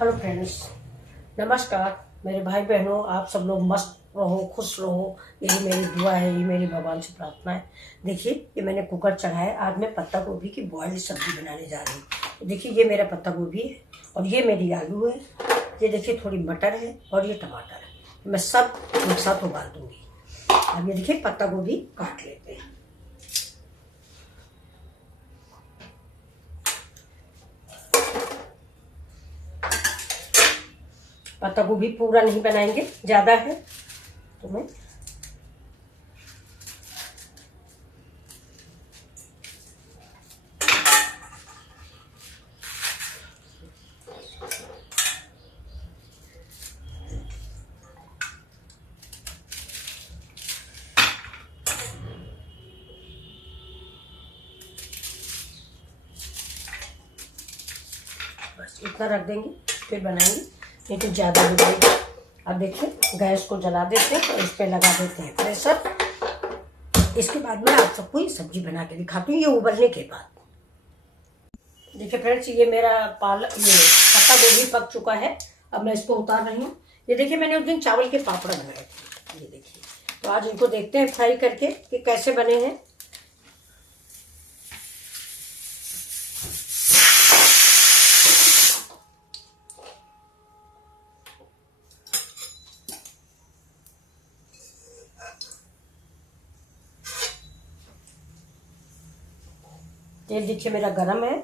Hello friends, नमस्कार मेरे भाई बहनों। आप सब लोग मस्त रहो, खुश रहो, यही मेरी दुआ है, यही मेरी भगवान से प्रार्थना है। देखिए ये मैंने कुकर चढ़ाया। आज मैं पत्ता गोभी की बॉइल्ड सब्जी बनाने जा रही हूँ। देखिए ये मेरा पत्ता गोभी है और ये मेरी आलू है। ये देखिए थोड़ी मटर है और ये टमाटर है। मैं सब एक साथ उबाल दूंगी। अब ये देखिए पत्ता गोभी काट लेते हैं। पत्ता गोभी पूरा नहीं बनाएंगे, ज़्यादा है तो मैं बस इतना रख देंगे, फिर बनाएंगे, नहीं तो ज़्यादा हो जाएगी। अब देखिए गैस को जला देते हैं और इस पर लगा देते हैं प्रेशर। इसके बाद में आप सबको ये सब्जी बना के दिखाती हूँ, ये उबलने के बाद। देखिए फ्रेंड्स, ये मेरा ये पत्ता गोभी पक चुका है। अब मैं इसको उतार रही हूँ। ये देखिए मैंने उस दिन चावल के पापड़ बनाए थे, ये देखिए। तो आज इनको देखते हैं फ्राई करके कि कैसे बने हैं। तेल देखिए मेरा गरम है।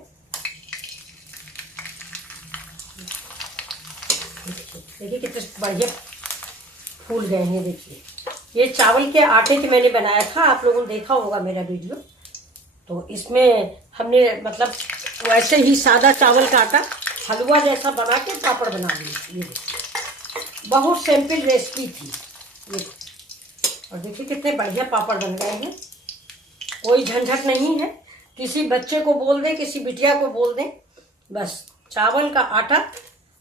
देखिए कितने बढ़िया फूल गए हैं। देखिए ये चावल के आटे की मैंने बनाया था, आप लोगों ने देखा होगा मेरा वीडियो। तो इसमें हमने मतलब वैसे ही सादा चावल का आटा हलवा जैसा बना के पापड़ बना लिए। ये देखिए बहुत सिंपल रेसिपी थी ये। और देखिए कितने बढ़िया पापड़ बन गए हैं। कोई झंझट नहीं है। किसी बच्चे को बोल दें, किसी बिटिया को बोल दें, बस चावल का आटा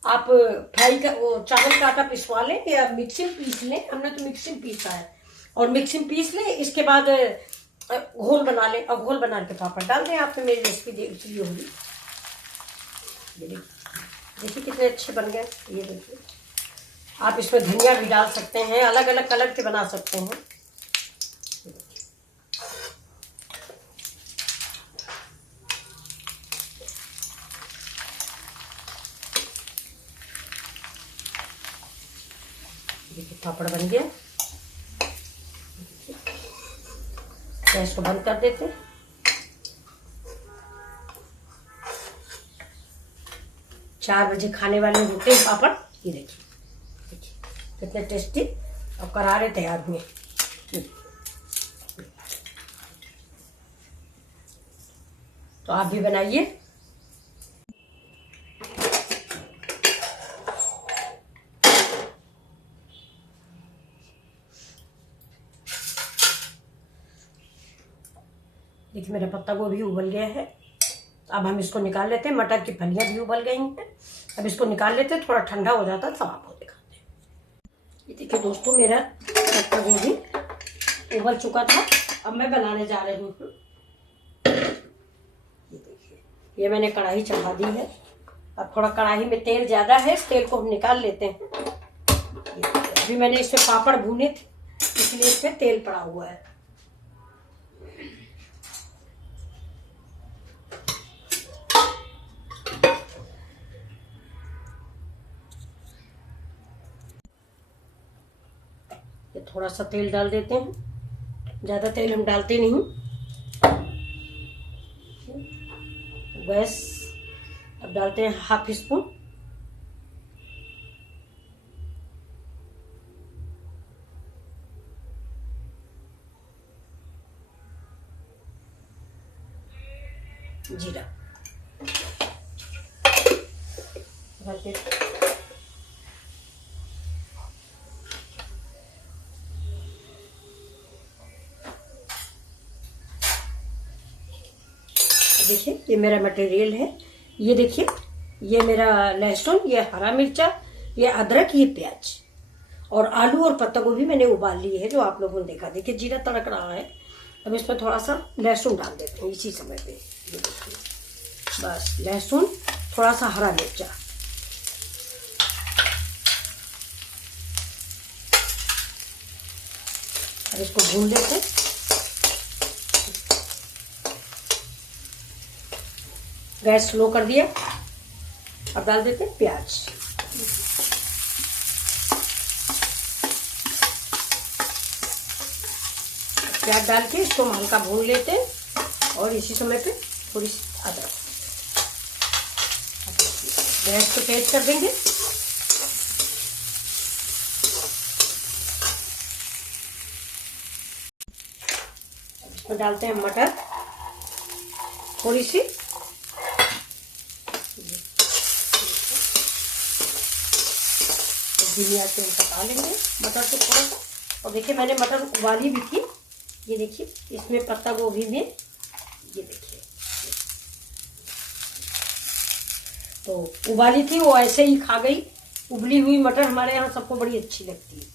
आप फ्राई कर, वो चावल का आटा पिसवा लें या मिक्सी में पीस लें। हमने तो मिक्सी में पीसा है, और मिक्सी में पीस लें। इसके बाद घोल बना लें और घोल बना के पापड़ डाल दें। आपने मेरी रेसिपी देख ली होगी। देखिए कितने अच्छे बन गए। ये देखिए आप इसमें धनिया भी डाल सकते हैं, अलग अलग कलर के बना सकते हैं। देखिए पापड़ बन गया। गैस को बंद कर देते। 4 बजे खाने वाले होते हैं पापड़। ये देखिए कितने टेस्टी और करारे तैयार हुए। तो आप भी बनाइए। देखिए मेरा पत्ता गोभी उबल गया है। अब हम इसको निकाल लेते हैं। मटर की फलियां भी उबल गई हैं। अब इसको निकाल लेते हैं, थोड़ा ठंडा हो जाता है तब आपको दिखाते हैं। ये देखिए दोस्तों मेरा पत्ता गोभी उबल चुका था। अब मैं बनाने जा रही हूँ। ये देखिए ये मैंने कढ़ाई चढ़ा दी है। अब थोड़ा कढ़ाई में तेल ज़्यादा है, इस तेल को हम निकाल लेते हैं। अभी मैंने इसमें पापड़ भूने थे, इसलिए इस पर तेल पड़ा हुआ है। थोड़ा सा तेल डाल देते हैं, ज़्यादा तेल हम डालते नहीं। गैस अब डालते हैं ½ स्पून। जीरा देखिए ये मेरा मटेरियल है। ये देखिए ये मेरा लहसुन, ये हरा मिर्चा, ये अदरक, ये प्याज और आलू और पत्ता गोभी मैंने उबाल ली है, जो आप लोगों ने देखा। देखिए जीरा तड़क रहा है। अब इसमें थोड़ा सा लहसुन डाल देते हैं इसी समय पे। ये देखिए बस लहसुन, थोड़ा सा हरा मिर्चा, अब इसको भून लेते हैं। गैस स्लो कर दिया। अब डाल देते हैं प्याज। प्याज डाल के इसको हल्का भून लेते हैं और इसी समय पे थोड़ी सी अदरक। गैस को तेज कर देंगे। इसमें डालते हैं मटर थोड़ी सी। धीमी आंच पे हम पका लेंगे मटर को थोड़ा सा। और देखिए मैंने मटर उबाली भी थी। ये देखिए इसमें पत्ता गोभी में ये देखिए तो उबाली थी, वो ऐसे ही खा गई। उबली हुई मटर हमारे यहाँ सबको बड़ी अच्छी लगती है।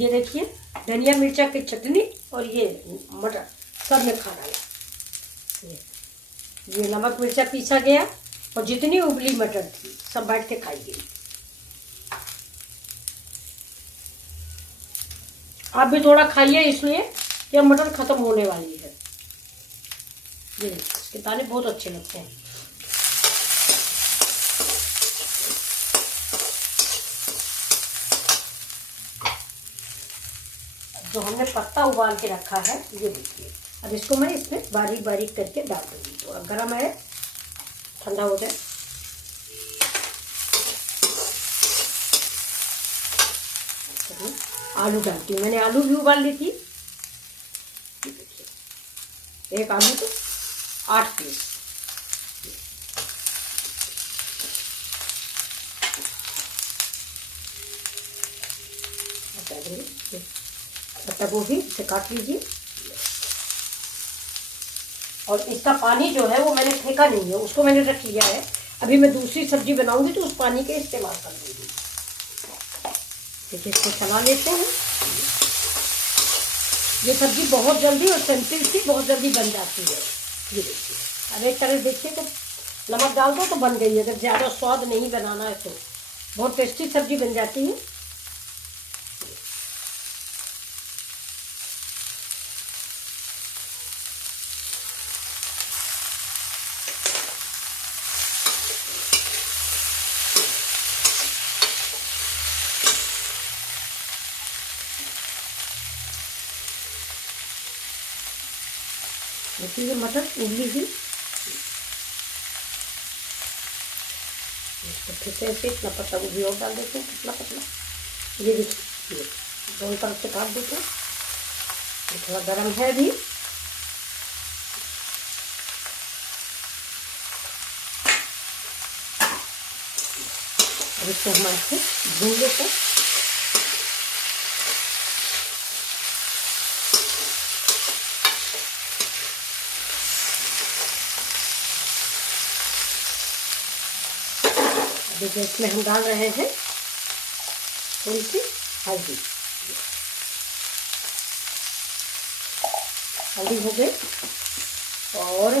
ये देखिए धनिया मिर्चा की चटनी और ये मटर सब में खा डाला। ये नमक मिर्चा पीसा गया और जितनी उबली मटर थी सब बैठ के खाई गई। आप भी थोड़ा खाइए इसलिए कि अब मटर खत्म होने वाली है। ये इसके दाने बहुत अच्छे लगते हैं। जो हमने पत्ता उबाल के रखा है ये देखिए। अब इसको मैं इसमें बारीक बारीक करके डाल दूंगी। थोड़ा गर्म है, ठंडा हो जाए। आलू डालती हूँ। मैंने आलू भी उबाल ली थी। एक आलू तो 8 पीस। पत्ता गोभी से काट लीजिए। और इसका पानी जो है वो मैंने फेंका नहीं है, उसको मैंने रख लिया है। अभी मैं दूसरी सब्जी बनाऊंगी तो उस पानी के इस्तेमाल कर लूंगी। देखिए इसको चला लेते हैं। ये सब्जी बहुत जल्दी और सिंपल सी बहुत जल्दी बन जाती है। ये देखिए अब एक तरह देखिए तो नमक डाल दो तो बन गई है। अगर ज़्यादा स्वाद नहीं बनाना है तो बहुत टेस्टी सब्जी बन जाती है। देखिए मटर उबली हुई। इसको फिर से ऐसे इतना पत्ता गोभी और डाल देते हैं पतला पतला। ये देखिए दोनों तरफ से काट देते हैं। ये थोड़ा गर्म है अभी। और इसको हम ऐसे भून लेते हैं। देखिए इसमें हम डाल रहे हैं थोड़ी सी हल्दी। हल्दी हो गई और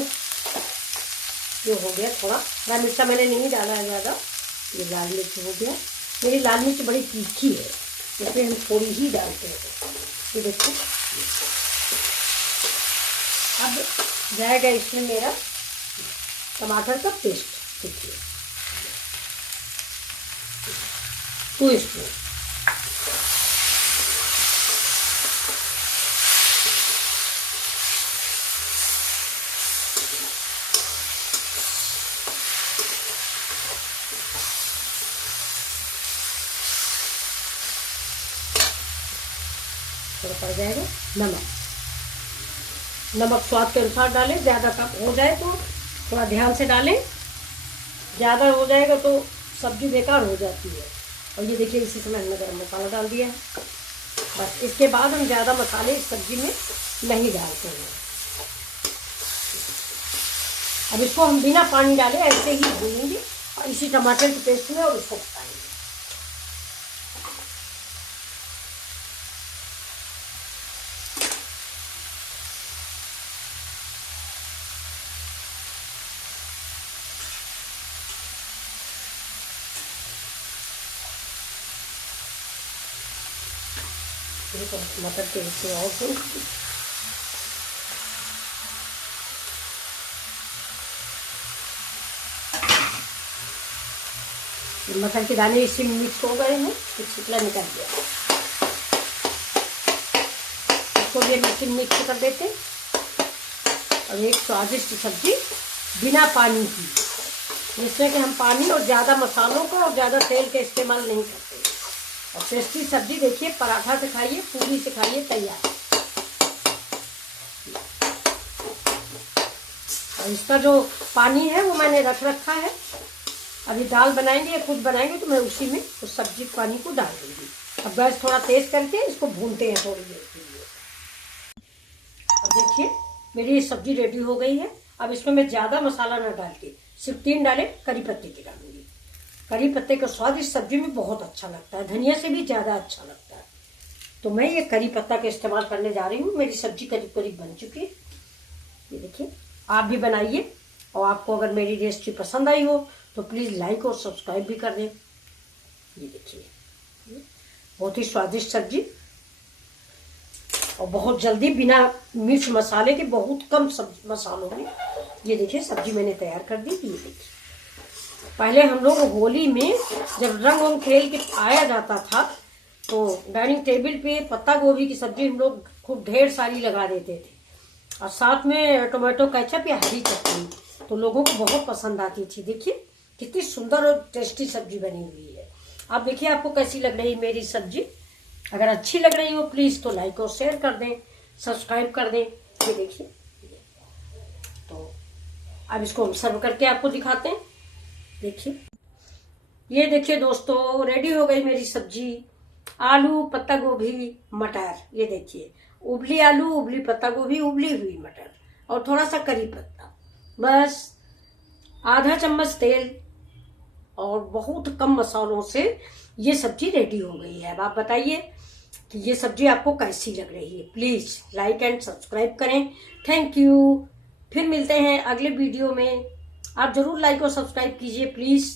ये हो गया थोड़ा हरा मिर्चा मैंने नहीं डाला है ज़्यादा। ये लाल मिर्च हो गया। मेरी लाल मिर्च बड़ी तीखी है इसलिए हम थोड़ी ही डालते हैं। ये देखो अब जाएगा इसमें मेरा टमाटर का पेस्ट। देखिए 2 स्पून। थोड़ा पड़ जाएगा नमक। नमक स्वाद के अनुसार डालें। ज़्यादा कम हो जाए तो थोड़ा ध्यान से डालें। ज़्यादा हो जाएगा तो सब्जी बेकार हो जाती है। और ये देखिए इसी समय हमने गरम मसाला डाल दिया है। बस इसके बाद हम ज़्यादा मसाले इस सब्जी में नहीं डालते हैं। अब इसको हम बिना पानी डाले ऐसे ही भूनेंगे और इसी टमाटर के पेस्ट में और उसको पकाएंगे। देखो मटर के हिस्से और दूँ। मटर के दाने इससे मिक्स हो गए हैं, तो छिकला निकल गया। इसको भी मिक्स कर देते हैं। और एक स्वादिष्ट सब्जी बिना पानी की, जिसमें कि हम पानी और ज़्यादा मसालों का और ज़्यादा तेल का इस्तेमाल नहीं करते। और टेस्टी सब्जी देखिए, पराठा से खाइए, पूरी से खाइए, तैयार। और इसका जो पानी है वो मैंने रख रखा है। अभी दाल बनाएंगे या कुछ बनाएंगे तो मैं उसी में उस सब्जी पानी को डाल दूंगी। अब गैस थोड़ा तेज करके इसको भूनते हैं थोड़ी देर के लिए। अब देखिए मेरी ये सब्जी रेडी हो गई है। अब इसमें मैं ज़्यादा मसाला ना डाल के सिर्फ 3 डाले करी पत्ते के डालूंगी। करी पत्ते का स्वाद इस सब्जी में बहुत अच्छा लगता है, धनिया से भी ज़्यादा अच्छा लगता है। तो मैं ये करी पत्ता का इस्तेमाल करने जा रही हूँ। मेरी सब्जी करीब करीब बन चुकी है। ये देखिए, आप भी बनाइए। और आपको अगर मेरी रेसिपी पसंद आई हो तो प्लीज़ लाइक और सब्सक्राइब भी कर दें। ये देखिए, बहुत ही स्वादिष्ट सब्जी और बहुत जल्दी, बिना मिर्च मसाले के, बहुत कम मसालों में ये देखिए सब्जी मैंने तैयार कर दी। ये देखिए, पहले हम लोग होली में जब रंग वंग खेल के आया जाता था तो डाइनिंग टेबल पे पत्ता गोभी की सब्जी हम लोग खूब ढेर सारी लगा देते थे, और साथ में टोमेटो केचप या हरी चटनी, तो लोगों को बहुत पसंद आती थी। देखिए कितनी सुंदर और टेस्टी सब्जी बनी हुई है। आप देखिए आपको कैसी लग रही है मेरी सब्जी। अगर अच्छी लग रही हो प्लीज़ तो लाइक और शेयर कर दें, सब्सक्राइब कर दें। ये देखिए, तो अब इसको हम सर्व करके आपको दिखाते हैं। देखिए, ये देखिए दोस्तों, रेडी हो गई मेरी सब्जी। आलू, पत्ता गोभी, मटर। ये देखिए, उबली आलू, उबली पत्ता गोभी, उबली हुई मटर और थोड़ा सा करी पत्ता, बस आधा चम्मच तेल और बहुत कम मसालों से ये सब्जी रेडी हो गई है। अब आप बताइए कि ये सब्जी आपको कैसी लग रही है। प्लीज़ लाइक एंड सब्सक्राइब करें। Thank you. फिर मिलते हैं अगले वीडियो में। आप ज़रूर लाइक और सब्सक्राइब कीजिए प्लीज़।